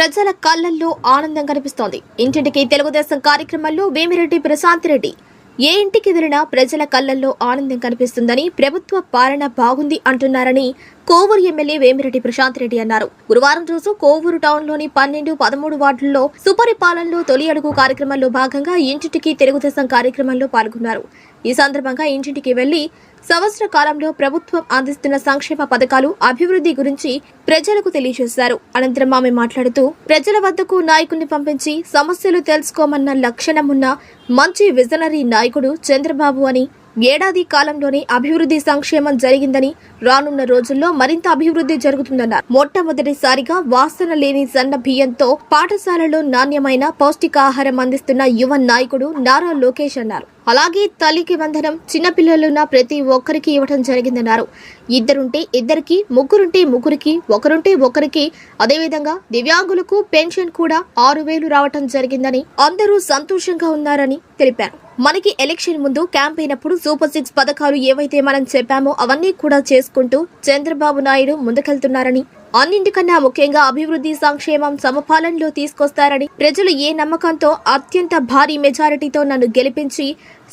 ప్రజల కళ్లల్లో ఆనందం కనిపిస్తోంది. ఇంటింటికి తెలుగుదేశం కార్యక్రమంలో వేమిరెడ్డి ప్రశాంత్ రెడ్డి ఏ ఇంటికి వెళ్ళినా ప్రజల కళ్లల్లో ఆనందం కనిపిస్తుందని, ప్రభుత్వ పాలన బాగుంది అంటున్నారని కోవూరు ఎమ్మెల్యే వేమిరెడ్డి ప్రశాంత్ రెడ్డి అన్నారు. గురువారం రోజు కోవూరు టౌన్లోని 12, 13 వార్డుల్లో సుపరిపాలనలో తొలి అడుగు కార్యక్రమంలో భాగంగా ఇంటింటికి తెలుగుదేశం కార్యక్రమంలో పాల్గొన్నారు. ఈ సందర్భంగా ఇంటింటికి వెళ్లి సంవత్సర కాలంలో ప్రభుత్వం అందిస్తున్న సంక్షేమ పథకాలు, అభివృద్ధి గురించి ప్రజలకు తెలియజేశారు. అనంతరం ఆమె మాట్లాడుతూ, ప్రజల వద్దకు నాయకుల్ని పంపించి సమస్యలు తెలుసుకోమన్న లక్షణమున్న మంచి విజనరీ నాయకుడు చంద్రబాబు అని, ఏడాది కాలంలోనే అభివృద్ధి సంక్షేమం జరిగిందని, రానున్న రోజుల్లో మరింత అభివృద్ధి జరుగుతుందన్నారు. మొట్టమొదటిసారిగా వాసన లేని సన్న బియ్యంతో పాఠశాలలో నాణ్యమైన పౌష్టికాహారం అందిస్తున్న యువ నాయకుడు నారా లోకేష్ అన్నారు. అలాగే తల్లికి వందనం చిన్నపిల్లలున్న ప్రతి ఒక్కరికి ఇవ్వడం జరిగిందన్నారు. ఇద్దరుంటే ఇద్దరికి, ముగ్గురుంటే ముగ్గురికి, ఒకరుంటే ఒకరికి, అదేవిధంగా దివ్యాంగులకు పెన్షన్ కూడా 6,000 రావటం జరిగిందని, అందరూ సంతోషంగా ఉన్నారని తెలిపారు. మనకి ఎలక్షన్ ముందు క్యాంప్ అయినప్పుడు సూపర్ 6 పథకాలు ఏవైతే మనం చెప్పామో అవన్నీ కూడా చేసుకుంటూ చంద్రబాబు నాయుడు ముందుకెళ్తున్నారని, అన్నింటికన్నా ముఖ్యంగా అభివృద్ధి సంక్షేమం సమపాలనలో తీసుకొస్తారని, ప్రజలు ఏ నమ్మకంతో అత్యంత భారీ మెజారిటీతో నన్ను గెలిపించి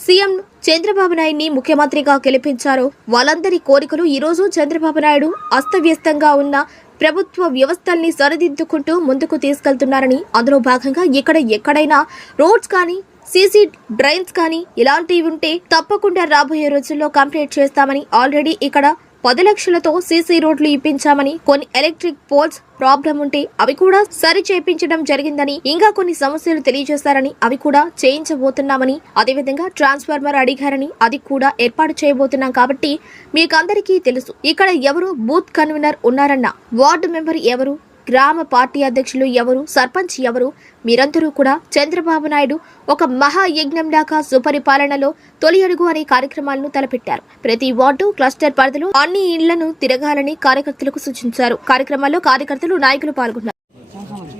సీఎం చంద్రబాబు నాయుడిని ముఖ్యమంత్రిగా గెలిపించారో వాళ్ళందరి కోరికలు ఈ రోజు చంద్రబాబు నాయుడు అస్తవ్యస్తంగా ఉన్న ప్రభుత్వ వ్యవస్థల్ని సరిదిద్దుకుంటూ ముందుకు తీసుకెళ్తున్నారని, అందులో భాగంగా ఎక్కడైనా రోడ్స్ కానీ, సీసీ డ్రైన్స్ కానీ ఇలాంటివి ఉంటే తప్పకుండా రాబోయే రోజుల్లో కంప్లీట్ చేస్తామని, ఆల్రెడీ ఇక్కడ 10 లక్షలతో సీసీ రోడ్లు ఇప్పించామని, కొన్ని ఎలక్ట్రిక్ పోల్స్ ప్రాబ్లం ఉంటే అవి కూడా సరి చేయించడం జరిగిందని, ఇంకా కొన్ని సమస్యలు తెలియజేశారని అవి కూడా చేయించబోతున్నామని, అదేవిధంగా ట్రాన్స్ఫార్మర్ అడిగారని అది కూడా ఏర్పాటు చేయబోతున్నాం. కాబట్టి మీకందరికీ తెలుసు ఇక్కడ ఎవరు బూత్ కన్వీనర్ ఉన్నారన్న, వార్డు మెంబర్ ఎవరు, గ్రామ పార్టీ అధ్యక్షులు ఎవరు, సర్పంచ్ ఎవరు, మీరందరూ కూడా చంద్రబాబు నాయుడు ఒక మహాయజ్ఞంలాగా సుపరిపాలనలో తొలి అడుగు అనే కార్యక్రమాలను తలపెట్టారు. ప్రతి వార్డు, క్లస్టర్ పరిధిలో అన్ని ఇళ్లను తిరగాలని కార్యకర్తలకు సూచించారు. కార్యక్రమాల్లో కార్యకర్తలు, నాయకులు పాల్గొన్నారు.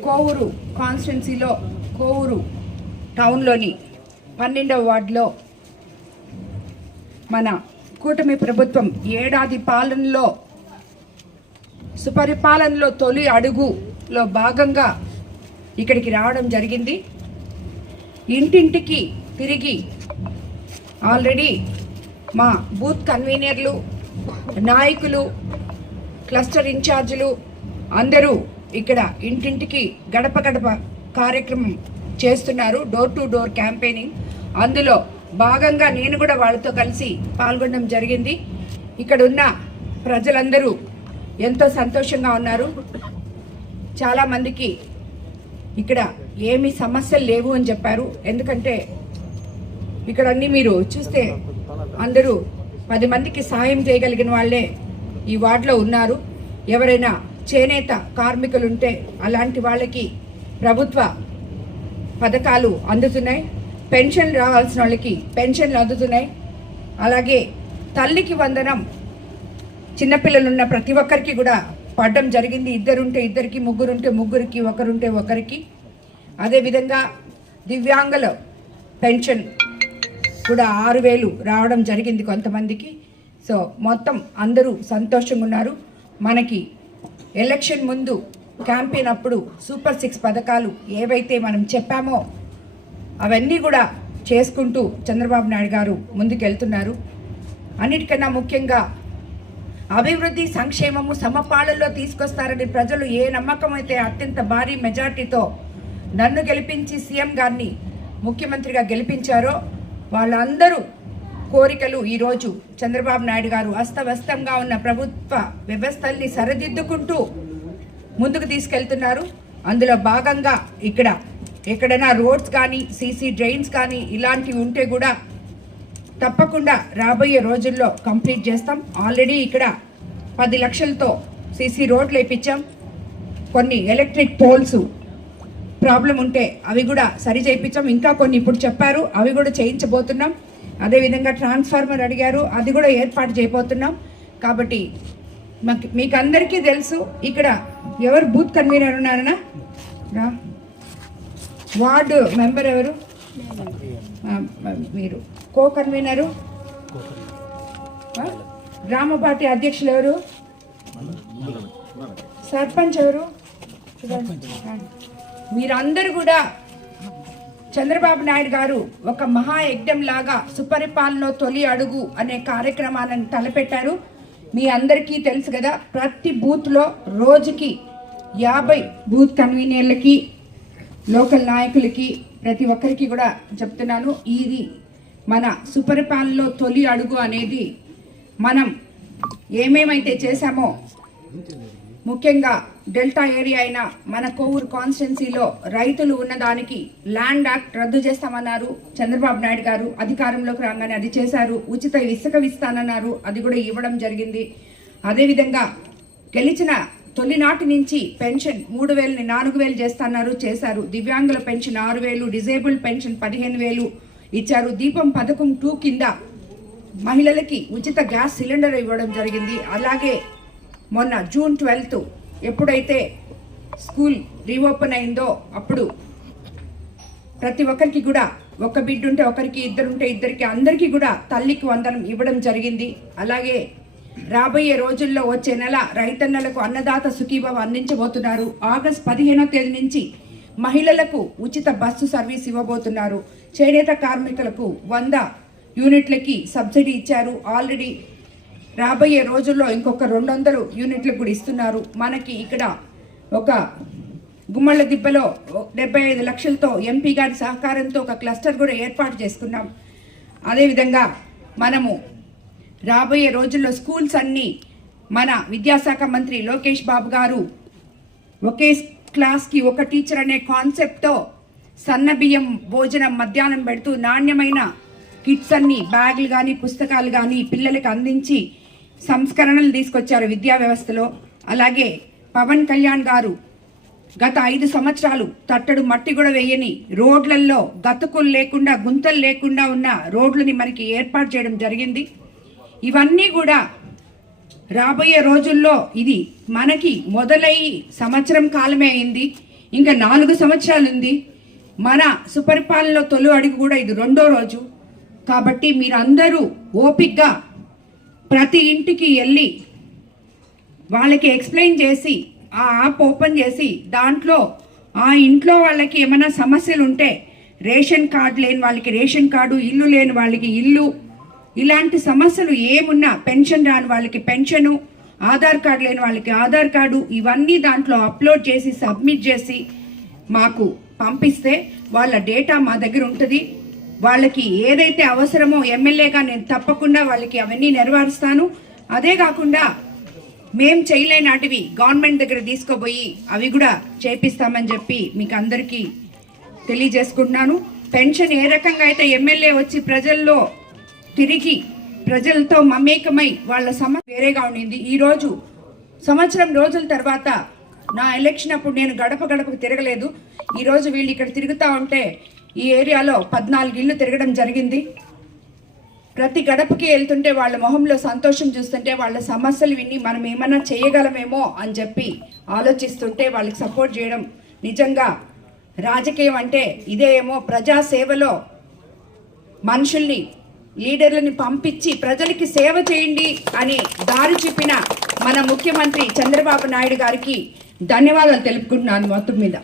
కోవూరు కాన్స్టిట్యున్సీలో కోవూరు టౌన్లోని 12వ వార్డులో మన కూటమి ప్రభుత్వం ఏడాది పాలనలో సుపరిపాలనలో తొలి అడుగులో భాగంగా ఇక్కడికి రావడం జరిగింది. ఇంటింటికి తిరిగి ఆల్రెడీ మా బూత్ కన్వీనర్లు, నాయకులు, క్లస్టర్ ఇన్ఛార్జీలు అందరూ ఇక్కడ ఇంటింటికి గడప గడప కార్యక్రమం చేస్తున్నారు, డోర్ టు డోర్ క్యాంపెయినింగ్. అందులో భాగంగా నేను కూడా వాళ్ళతో కలిసి పాల్గొనడం జరిగింది. ఇక్కడ ఉన్న ప్రజలందరూ ఎంతో సంతోషంగా ఉన్నారు. చాలామందికి ఇక్కడ ఏమీ సమస్యలు లేవు అని చెప్పారు. ఎందుకంటే ఇక్కడ అన్నీ మీరు చూస్తే అందరూ 10 మందికి సాయం చేయగలిగిన వాళ్ళే ఈ వార్డులో ఉన్నారు. ఎవరైనా చేనేత కార్మికులు ఉంటే అలాంటి వాళ్ళకి ప్రభుత్వ పథకాలు అందుతున్నాయి. పెన్షన్లు రావాల్సిన వాళ్ళకి పెన్షన్లు అందుతున్నాయి. అలాగే తల్లికి వందనం చిన్నపిల్లలు ఉన్న ప్రతి ఒక్కరికి కూడా పడడం జరిగింది. ఇద్దరుంటే ఇద్దరికి, ముగ్గురుంటే ముగ్గురికి, ఒకరుంటే ఒకరికి. అదేవిధంగా దివ్యాంగుల పెన్షన్ కూడా 6,000 రావడం జరిగింది కొంతమందికి. సో మొత్తం అందరూ సంతోషంగా ఉన్నారు. మనకి ఎలక్షన్ ముందు క్యాంపెయిన్ అప్పుడు సూపర్ 6 పథకాలు ఏవైతే మనం చెప్పామో అవన్నీ కూడా చేసుకుంటూ చంద్రబాబు నాయుడు గారు ముందుకెళ్తున్నారు. అన్నిటికన్నా ముఖ్యంగా అభివృద్ధి సంక్షేమము సమపాలనలో తీసుకొస్తారని ప్రజలు ఏ నమ్మకం అయితే అత్యంత భారీ మెజార్టీతో నన్ను గెలిపించి సీఎం గారిని ముఖ్యమంత్రిగా గెలిపించారో వాళ్ళందరూ కోరికలు ఈరోజు చంద్రబాబు నాయుడు గారు అస్తవ్యస్తంగా ఉన్న ప్రభుత్వ వ్యవస్థల్ని సరిదిద్దుకుంటూ ముందుకు తీసుకెళ్తున్నారు. అందులో భాగంగా ఇక్కడ ఎక్కడైనా రోడ్స్ కానీ, సీసీ డ్రైన్స్ కానీ ఇలాంటివి ఉంటే కూడా తప్పకుండా రాబోయే రోజుల్లో కంప్లీట్ చేస్తాం. ఆల్రెడీ ఇక్కడ 10 లక్షలతో సీసీ రోడ్లు వేయించాం. కొన్ని ఎలక్ట్రిక్ పోల్స్ ప్రాబ్లం ఉంటే అవి కూడా సరి చేయించాం. ఇంకా కొన్ని ఇప్పుడు చెప్పారు, అవి కూడా చేయించబోతున్నాం. అదేవిధంగా ట్రాన్స్ఫార్మర్ అడిగారు, అది కూడా ఏర్పాటు చేయబోతున్నాం. కాబట్టి మీకు అందరికీ తెలుసు ఇక్కడ ఎవరు బూత్ కన్వీనర్ ఉన్నారనా, వార్డు మెంబర్ ఎవరు, మీరు కో కన్వీనరు, గ్రామ పార్టీ అధ్యక్షులు ఎవరు, సర్పంచ్ ఎవరు, మీరందరూ కూడా చంద్రబాబు నాయుడు గారు ఒక మహాయజ్ఞం లాగా సుపరిపాలనలో తొలి అడుగు అనే కార్యక్రమాలను తలపెట్టారు. మీ అందరికీ తెలుసు కదా, ప్రతి బూత్లో రోజుకి 50 బూత్ కన్వీనర్లకి, లోకల్ నాయకులకి, ప్రతి ఒక్కరికి కూడా చెప్తున్నాను, ఇది మన సుపరిపాలనలో తొలి అడుగు అనేది మనం ఏమేమైతే చేశామో, ముఖ్యంగా డెల్టా ఏరియా అయిన మన కోవూరు కాన్స్టిట్యున్సీలో రైతులు ఉన్నదానికి ల్యాండ్ యాక్ట్ రద్దు చేస్తామన్నారు చంద్రబాబు నాయుడు గారు. అధికారంలోకి రాగానే అది చేశారు. ఉచిత ఇసుక ఇస్తానన్నారు, అది కూడా ఇవ్వడం జరిగింది. అదేవిధంగా గెలిచిన తొలినాటి నుంచి పెన్షన్ 3,000ని 4,000 చేస్తున్నారు, చేశారు. దివ్యాంగుల పెన్షన్ 6,000, డిజేబుల్డ్ పెన్షన్ 15,000 ఇచ్చారు. దీపం పథకం 2 కింద మహిళలకి ఉచిత గ్యాస్ సిలిండర్ ఇవ్వడం జరిగింది. అలాగే మొన్న జూన్ 12 ఎప్పుడైతే స్కూల్ రీఓపెన్ అయిందో అప్పుడు ప్రతి ఒక్కరికి కూడా, ఒక బిడ్డ ఉంటే ఒకరికి, ఇద్దరుంటే ఇద్దరికి, అందరికీ కూడా తల్లికి వందనం ఇవ్వడం జరిగింది. అలాగే రాబోయే రోజుల్లో వచ్చే నెల రైతన్నలకు అన్నదాత సుఖీభవ అందించబోతున్నారు. ఆగస్టు 15వ తేదీ నుంచి మహిళలకు ఉచిత బస్సు సర్వీస్ ఇవ్వబోతున్నారు. చేనేత కార్మికులకు 100 యూనిట్లకి సబ్సిడీ ఇచ్చారు. ఆల్రెడీ రాబోయే రోజుల్లో ఇంకొక 200 యూనిట్లకు కూడా ఇస్తున్నారు. మనకి ఇక్కడ ఒక గుమ్మళ్ళ దిబ్బలో 75 లక్షలతో ఎంపీ గారి సహకారంతో ఒక క్లస్టర్ కూడా ఏర్పాటు చేసుకున్నాం. అదేవిధంగా మనము రాబోయే రోజుల్లో స్కూల్స్ అన్నీ మన విద్యాశాఖ మంత్రి లోకేష్ బాబు గారు ఒకే క్లాస్కి ఒక టీచర్ అనే కాన్సెప్ట్తో సన్నబియ్యం భోజనం మధ్యాహ్నం పెడుతూ నాణ్యమైన కిట్స్ అన్ని, బ్యాగులు కానీ, పుస్తకాలు కానీ పిల్లలకు అందించి సంస్కరణలు తీసుకొచ్చారు విద్యా వ్యవస్థలో. అలాగే పవన్ కళ్యాణ్ గారు గత 5 సంవత్సరాలు తట్టడు మట్టి కూడా వేయని రోడ్లలో గతుకులు లేకుండా, గుంతలు లేకుండా ఉన్న రోడ్లని మనకి ఏర్పాటు చేయడం జరిగింది. ఇవన్నీ కూడా రాబోయే రోజుల్లో, ఇది మనకి మొదలయ్యి సంవత్సరం కాలమే అయింది, ఇంకా 4 సంవత్సరాలు ఉంది. మన సుపరిపాలనలో తొలి అడుగు కూడా ఇది 2వ రోజు. కాబట్టి మీరందరూ ఓపిక్గా ప్రతి ఇంటికి వెళ్ళి వాళ్ళకి ఎక్స్ప్లెయిన్ చేసి, ఆ యాప్ ఓపెన్ చేసి దాంట్లో ఆ ఇంట్లో వాళ్ళకి ఏమైనా సమస్యలు ఉంటే, రేషన్ కార్డు లేని వాళ్ళకి రేషన్ కార్డు, ఇల్లు లేని వాళ్ళకి ఇల్లు, ఇలాంటి సమస్యలు ఏమున్నా, పెన్షన్ రాని వాళ్ళకి పెన్షను, ఆధార్ కార్డు లేని వాళ్ళకి ఆధార్ కార్డు, ఇవన్నీ దాంట్లో అప్లోడ్ చేసి సబ్మిట్ చేసి మాకు పంపిస్తే వాళ్ళ డేటా మా దగ్గర ఉంటుంది. వాళ్ళకి ఏదైతే అవసరమో ఎమ్మెల్యేగా నేను తప్పకుండా వాళ్ళకి అవన్నీ నెరవేరుస్తాను. అదే కాకుండా మేం చేయలేనాటివి గవర్నమెంట్ దగ్గర తీసుకోబోయి అవి కూడా చేపిస్తామని చెప్పి మీకు అందరికీ తెలియజేసుకుంటున్నాను. పెన్షన్ ఏ రకంగా అయితే ఎమ్మెల్యే వచ్చి ప్రజల్లో తిరిగి ప్రజలతో మమేకమై వాళ్ళ సమస్య వేరేగా ఉండింది. ఈరోజు సంవత్సరం రోజుల తర్వాత నా ఎలక్షన్ అప్పుడు నేను గడప గడపకు తిరగలేదు. ఈరోజు వీళ్ళు ఇక్కడ తిరుగుతూ ఉంటే ఈ ఏరియాలో 14 ఇళ్ళు తిరగడం జరిగింది. ప్రతి గడపకి వెళ్తుంటే వాళ్ళ మొహంలో సంతోషం చూస్తుంటే, వాళ్ళ సమస్యలు విని మనం ఏమైనా చేయగలమేమో అని చెప్పి ఆలోచిస్తుంటే వాళ్ళకి సపోర్ట్ చేయడం, నిజంగా రాజకీయం అంటే ఇదే ఏమో. ప్రజాసేవలో మనుషుల్ని, లీడర్లని పంపించి ప్రజలకి సేవ చేయండి అని దారి చూపిన మన ముఖ్యమంత్రి చంద్రబాబు నాయుడు గారికి ధన్యవాదాలు తెలుపుకుంటున్నాను మొత్తం మీద.